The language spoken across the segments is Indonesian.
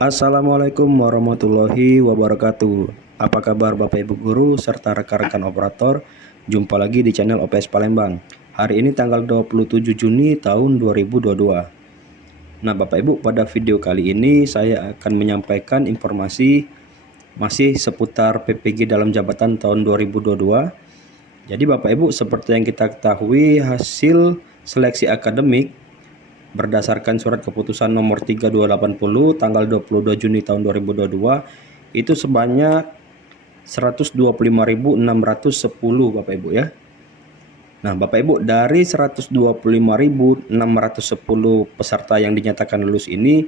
Assalamualaikum warahmatullahi wabarakatuh. Apa kabar Bapak Ibu guru serta rekan-rekan operator? Jumpa lagi di channel OPS Palembang. Hari ini tanggal 27 Juni tahun 2022. Nah Bapak Ibu, pada video kali ini saya akan menyampaikan informasi masih seputar PPG dalam jabatan tahun 2022. Jadi Bapak Ibu, seperti yang kita ketahui, hasil seleksi akademik berdasarkan surat keputusan nomor 3280 tanggal 22 Juni tahun 2022 itu sebanyak 125.610 Bapak Ibu ya. Nah Bapak Ibu, dari 125.610 peserta yang dinyatakan lulus ini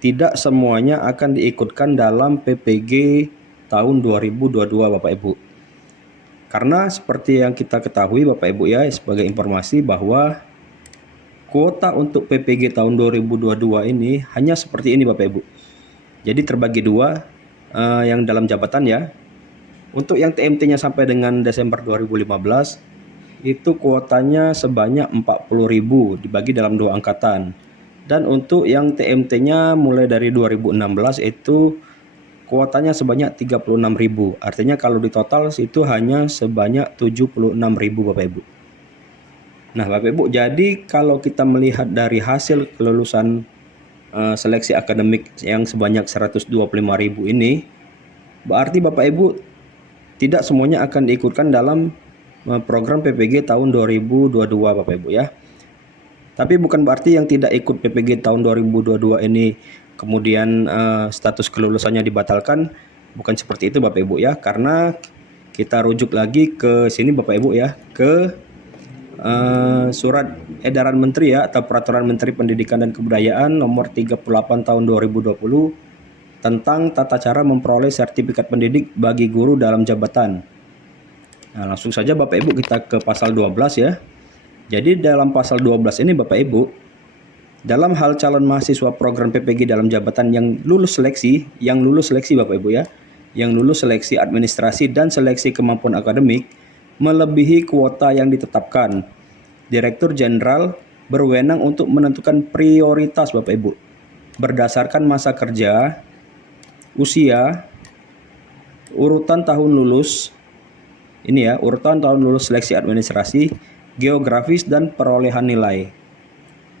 tidak semuanya akan diikutkan dalam PPG tahun 2022 Bapak Ibu. Karena seperti yang kita ketahui Bapak Ibu ya, sebagai informasi bahwa kuota untuk PPG tahun 2022 ini hanya seperti ini Bapak Ibu. Jadi terbagi dua, yang dalam jabatan ya. Untuk yang TMT-nya sampai dengan Desember 2015 itu kuotanya sebanyak 40.000 dibagi dalam dua angkatan. Dan untuk yang TMT-nya mulai dari 2016 itu kuotanya sebanyak 36.000. Artinya kalau di total itu hanya sebanyak 76.000 Bapak Ibu. Nah Bapak Ibu, jadi kalau kita melihat dari hasil kelulusan seleksi akademik yang sebanyak 125.000 ini, berarti Bapak Ibu tidak semuanya akan diikutkan dalam program PPG tahun 2022 Bapak Ibu ya. Tapi bukan berarti yang tidak ikut PPG tahun 2022 ini kemudian status kelulusannya dibatalkan, bukan seperti itu Bapak Ibu ya. Karena kita rujuk lagi ke sini Bapak Ibu ya, ke surat edaran menteri ya, atau peraturan menteri pendidikan dan kebudayaan nomor 38 tahun 2020 tentang tata cara memperoleh sertifikat pendidik bagi guru dalam jabatan. Nah langsung saja Bapak Ibu kita ke pasal 12 ya. Jadi dalam pasal 12 ini Bapak Ibu, dalam hal calon mahasiswa program PPG dalam jabatan yang lulus seleksi Bapak Ibu ya, yang lulus seleksi administrasi dan seleksi kemampuan akademik melebihi kuota yang ditetapkan, Direktur Jenderal berwenang untuk menentukan prioritas Bapak Ibu berdasarkan masa kerja, usia, urutan tahun lulus, ini ya, urutan tahun lulus seleksi administrasi, geografis dan perolehan nilai.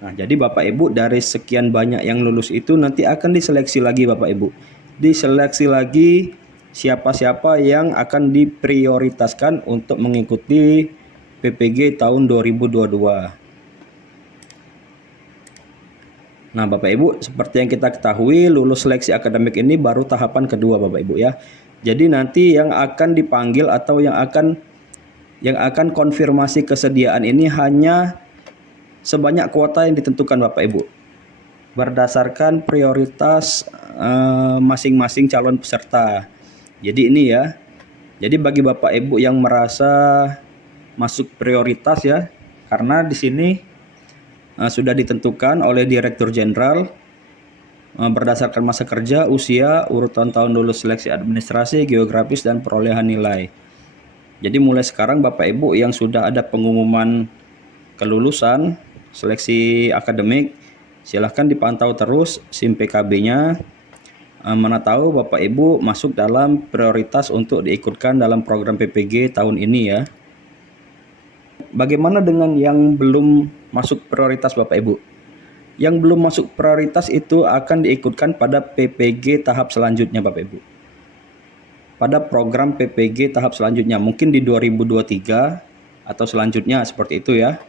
Nah, jadi Bapak Ibu dari sekian banyak yang lulus itu nanti akan diseleksi lagi Bapak Ibu. Diseleksi lagi siapa-siapa yang akan diprioritaskan untuk mengikuti PPG tahun 2022. Nah Bapak Ibu, seperti yang kita ketahui, lulus seleksi akademik ini baru tahapan kedua Bapak Ibu ya. Jadi nanti yang akan dipanggil atau yang akan konfirmasi kesediaan ini hanya sebanyak kuota yang ditentukan Bapak Ibu berdasarkan prioritas masing-masing calon peserta. Jadi ini ya, jadi bagi Bapak Ibu yang merasa masuk prioritas ya, karena di sini sudah ditentukan oleh Direktur Jenderal berdasarkan masa kerja, usia, urutan tahun lulus seleksi administrasi, geografis dan perolehan nilai. Jadi mulai sekarang Bapak Ibu yang sudah ada pengumuman kelulusan seleksi akademik, silahkan dipantau terus SIM PKB-nya. Mana tahu Bapak Ibu masuk dalam prioritas untuk diikutkan dalam program PPG tahun ini ya. Bagaimana dengan yang belum masuk prioritas Bapak Ibu? Yang belum masuk prioritas itu akan diikutkan pada PPG tahap selanjutnya Bapak Ibu. Pada program PPG tahap selanjutnya, mungkin di 2023 atau selanjutnya seperti itu ya.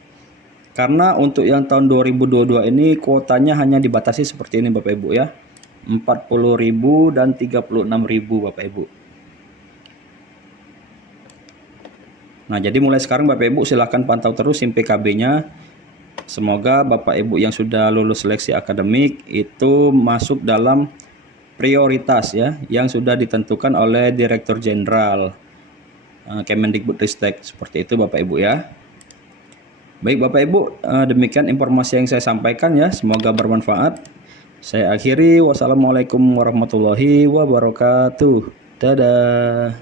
Karena untuk yang tahun 2022 ini kuotanya hanya dibatasi seperti ini Bapak Ibu ya. 40.000 dan 36.000 Bapak Ibu. Nah jadi mulai sekarang Bapak Ibu silahkan pantau terus SIM PKB-nya. Semoga Bapak Ibu yang sudah lulus seleksi akademik itu masuk dalam prioritas ya, yang sudah ditentukan oleh Direktur Jenderal Kemendikbudristek. Seperti itu Bapak Ibu ya. Baik Bapak Ibu, demikian informasi yang saya sampaikan ya, semoga bermanfaat. Saya akhiri, wassalamualaikum warahmatullahi wabarakatuh. Dadah.